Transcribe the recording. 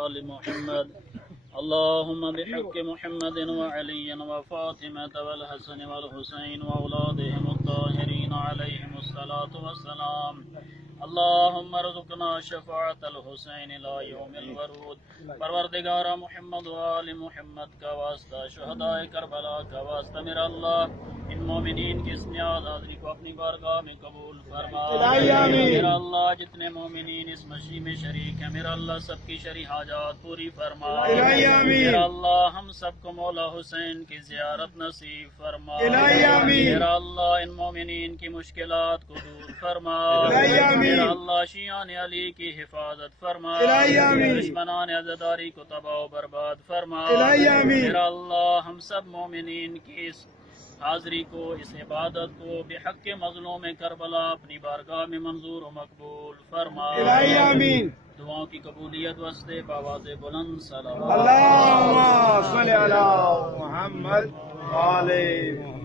آل محمد اللهم بحق محمد وعلي وفاطمة والحسن والحسين وأولادهم الطاهرين عليهم الصلاة والسلام اللهم ارزقنا شفاعة الحسين إلى يوم الورود. پروردگار محمد و آل محمد کا واسطہ، شہداء کربلا کا واسطہ، میرا اللہ ان مومنین کی اس نیاز حاضری کو اپنی بارگاہ میں قبول فرما. میرا اللہ جتنے مومنین اس مشی میں شریک ہیں، میرا اللہ سب کی شرعی حاجات پوری فرما. میرا اللہ ہم سب کو مولا حسین کی زیارت نصیب فرما. میرا اللہ ان مومنین کی مشکلات کو دور فرما. میرا اللہ شیعان علی کی حفاظت فرما. دشمنان عزاداری کو تباہ و برباد فرما. میرا اللہ ہم سب مومنین کی اس حاضری کو، اس عبادت کو بحق مظلوم کربلا اپنی بارگاہ میں منظور و مقبول فرما. دعاؤں کی قبولیت واسطے بآواز بلند صلوات. اللهم صل علی محمد و آل محمد.